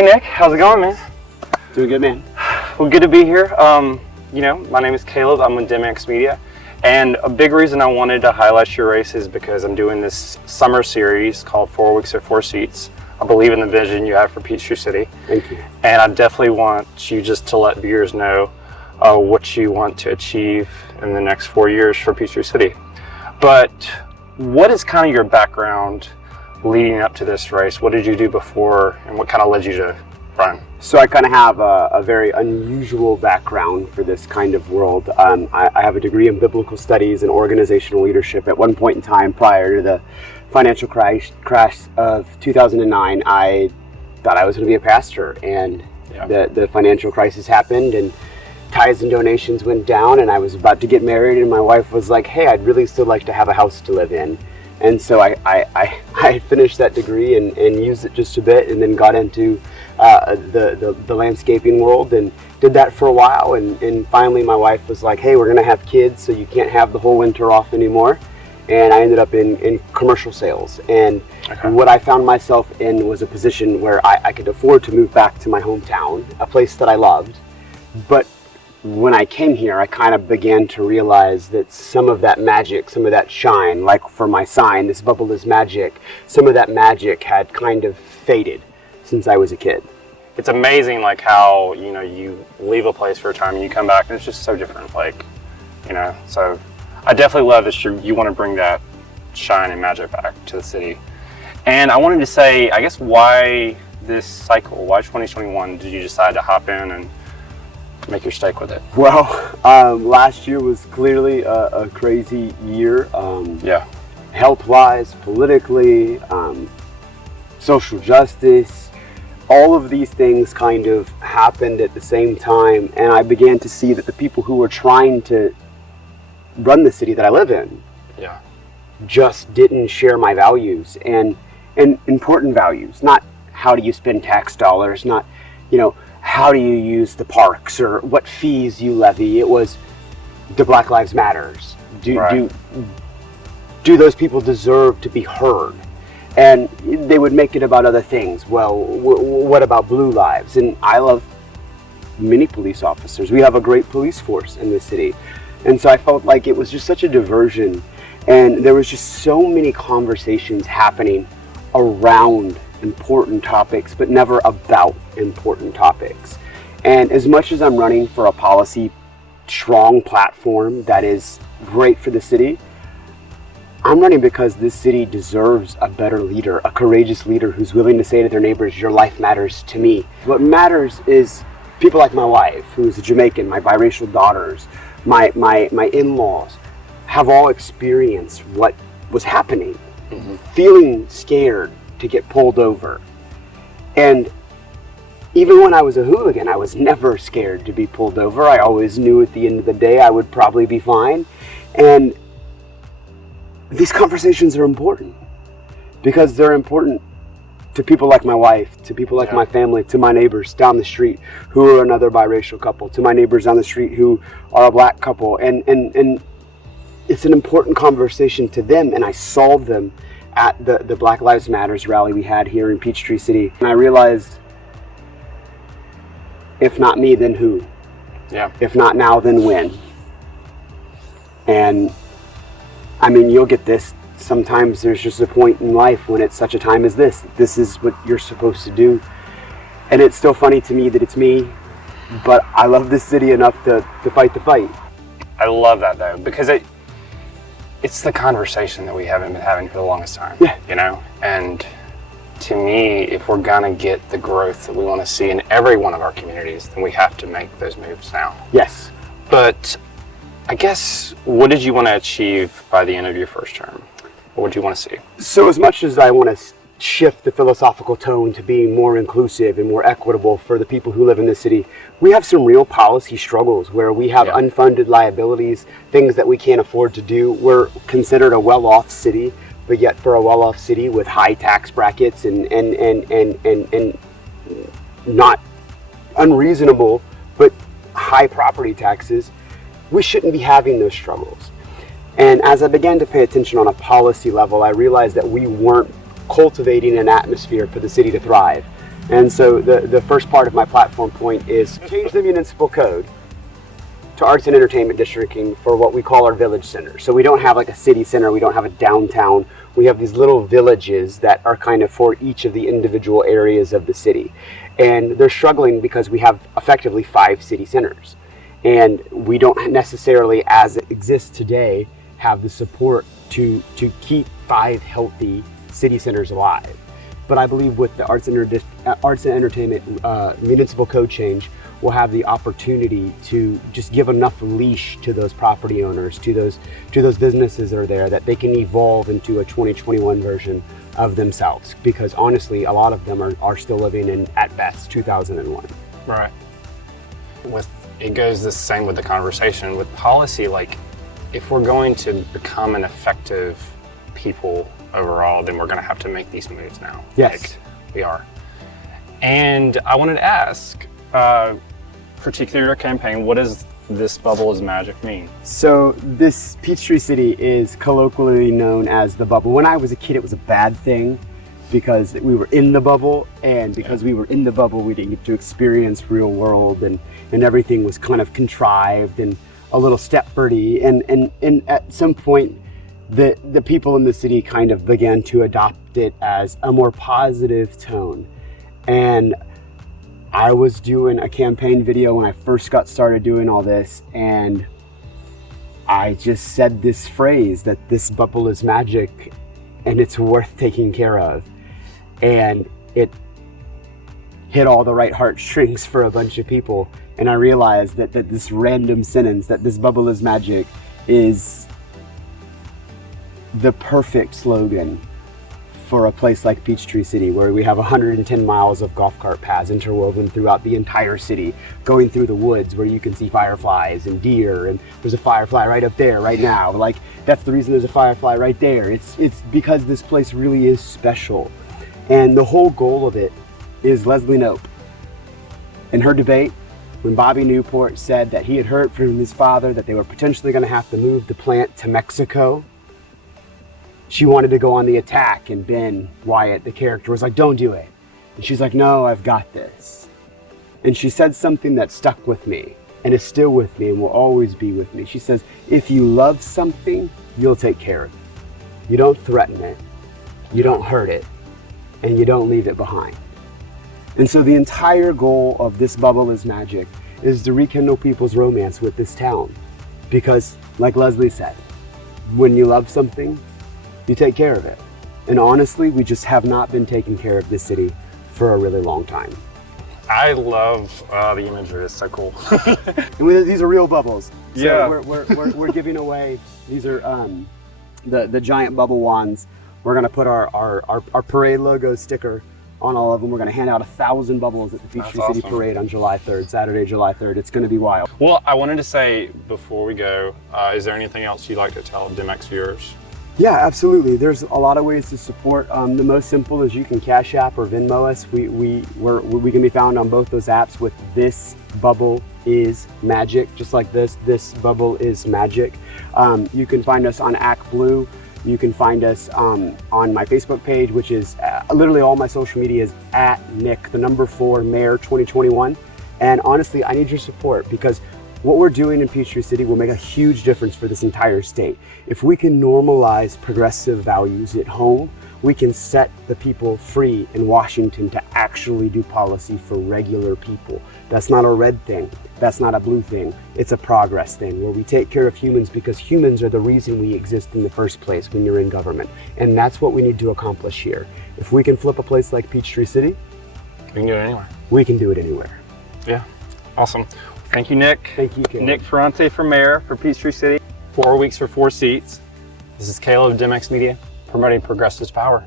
Hey Nick, how's it going, man? Doing good, man. Well, good to be here. My name is Caleb. I'm with DemX Media, and a big reason I wanted to highlight your race is because I'm doing this summer series called 4 Weeks or 4 Seats. I believe in the vision you have for Peachtree City. Thank you. And I definitely want you just to let viewers know what you want to achieve in the next 4 years for Peachtree City. But what is kind of your background leading up to this race? What did you do before, and what kind of led you to run? So I kind of have a very unusual background for this kind of world. I have a degree in biblical studies and organizational leadership. At one point in time prior to the financial crash of 2009, I thought I was going to be a pastor, and the financial crisis happened, and tithes and donations went down, and I was about to get married, and my wife was like, hey, I'd really still like to have a house to live in. And so I finished that degree and used it just a bit, and then got into the landscaping world and did that for a while. And finally my wife was like, hey, we're going to have kids, so you can't have the whole winter off anymore. And I ended up in commercial sales. And what I found myself in was a position where I could afford to move back to my hometown, a place that I loved. But when I came here, I kind of began to realize that some of that magic, some of that shine, like for my sign, this bubble is magic, some of that magic had kind of faded since I was a kid. It's amazing like how, you leave a place for a time and you come back and it's just so different. So I definitely love that you want to bring that shine and magic back to the city. And I wanted to say, I guess, why this cycle? Why 2021 did you decide to hop in and make your stake with it? Well, last year was clearly a crazy year. Health-wise, politically, social justice, all of these things kind of happened at the same time, and I began to see that the people who were trying to run the city that I live in just didn't share my values and important values. Not how do you spend tax dollars, not, how do you use the parks or what fees you levy. It was, do Black Lives Matters? Do those people deserve to be heard? And they would make it about other things. Well, what about blue lives? And I love many police officers. We have a great police force in this city. And so I felt like it was just such a diversion. And there was just so many conversations happening around important topics, but never about important topics. And as much as I'm running for a policy strong platform that is great for the city, I'm running because this city deserves a better leader, a courageous leader who's willing to say to their neighbors, your life matters to me. What matters is people like my wife, who's a Jamaican, my biracial daughters, my in-laws, have all experienced what was happening, feeling scared to get pulled over. And even when I was a hooligan, I was never scared to be pulled over. I always knew at the end of the day I would probably be fine. And these conversations are important because they're important to people like my wife, to people like my family, to my neighbors down the street who are another biracial couple, to my neighbors down the street who are a black couple. And it's an important conversation to them, and I solve them at the Black Lives Matters rally we had here in Peachtree City. And I realized, if not me, then who? If not now, then when? And I mean, you'll get this. Sometimes there's just a point in life when it's such a time as this. This is what you're supposed to do. And it's still funny to me that it's me, but I love this city enough to fight the fight. I love that though, because it's the conversation that we haven't been having for the longest time. And to me, if we're gonna get the growth that we want to see in every one of our communities, then we have to make those moves now. Yes. But I guess, what did you want to achieve by the end of your first term? What would you want to see? So as much as I want to shift the philosophical tone to being more inclusive and more equitable for the people who live in the city, we have some real policy struggles where we have unfunded liabilities, things that we can't afford to do. We're considered a well-off city, but yet for a well-off city with high tax brackets and not unreasonable, but high property taxes, we shouldn't be having those struggles. And as I began to pay attention on a policy level, I realized that we weren't cultivating an atmosphere for the city to thrive. And so the first part of my platform point is change the municipal code to arts and entertainment districting for what we call our village centers. So we don't have like a city center, we don't have a downtown. We have these little villages that are kind of for each of the individual areas of the city. And they're struggling because we have effectively 5 city centers. And we don't necessarily, as it exists today, have the support to keep 5 healthy city centers alive. But I believe with the arts and entertainment municipal code change, we'll have the opportunity to just give enough leash to those property owners, to those businesses that are there, that they can evolve into a 2021 version of themselves. Because honestly, a lot of them are still living in, at best, 2001. Right. It goes the same with the conversation with policy. Like, if we're going to become an effective people overall, then we're going to have to make these moves now. Yes. Like, we are. And I wanted to ask, particularly your campaign, what does this bubble is magic mean? So this Peachtree City is colloquially known as the bubble. When I was a kid, it was a bad thing because we were in the bubble, and because we were in the bubble, we didn't get to experience real world, and everything was kind of contrived and a little Stepfordy. And at some point, the people in the city kind of began to adopt it as a more positive tone. And I was doing a campaign video when I first got started doing all this, and I just said this phrase that this bubble is magic and it's worth taking care of. And it hit all the right heartstrings for a bunch of people. And I realized that this random sentence, that this bubble is magic, is the perfect slogan for a place like Peachtree City, where we have 110 miles of golf cart paths interwoven throughout the entire city, going through the woods where you can see fireflies and deer, and there's a firefly right up there right now. Like, that's the reason there's a firefly right there. It's because this place really is special. And the whole goal of it is Leslie Knope. In her debate, when Bobby Newport said that he had heard from his father that they were potentially going to have to move the plant to Mexico, she wanted to go on the attack, and Ben Wyatt, the character, was like, don't do it. And she's like, no, I've got this. And she said something that stuck with me and is still with me and will always be with me. She says, if you love something, you'll take care of it. You don't threaten it, you don't hurt it, and you don't leave it behind. And so the entire goal of this bubble is magic is to rekindle people's romance with this town. Because, like Leslie said, when you love something, you take care of it. And honestly, we just have not been taking care of this city for a really long time. I love the imagery. It's so cool. And these are real bubbles. So yeah. We're giving away, these are the giant bubble wands. We're gonna put our parade logo sticker on all of them. We're gonna hand out 1,000 bubbles at the Peachtree City Parade on July 3rd, Saturday, July 3rd. It's gonna be wild. Well, I wanted to say before we go, is there anything else you'd like to tell DemX viewers? Yeah, absolutely. There's a lot of ways to support. The most simple is you can Cash App or Venmo us. We can be found on both those apps with This Bubble Is Magic, just like this bubble is magic. You can find us on Act Blue. You can find us on my Facebook page, which is literally all my social media is at Nick, the number 4 Mayor 2021. And honestly, I need your support, because what we're doing in Peachtree City will make a huge difference for this entire state. If we can normalize progressive values at home, we can set the people free in Washington to actually do policy for regular people. That's not a red thing. That's not a blue thing. It's a progress thing where we take care of humans, because humans are the reason we exist in the first place when you're in government. And that's what we need to accomplish here. If we can flip a place like Peachtree City, We can do it anywhere. We can do it anywhere. Yeah, awesome. Thank you, Nick. Thank you, Caleb. Nick Ferrante for Mayor for Peachtree City. 4 weeks for 4 seats. This is Caleb, DemX Media, promoting progressive power.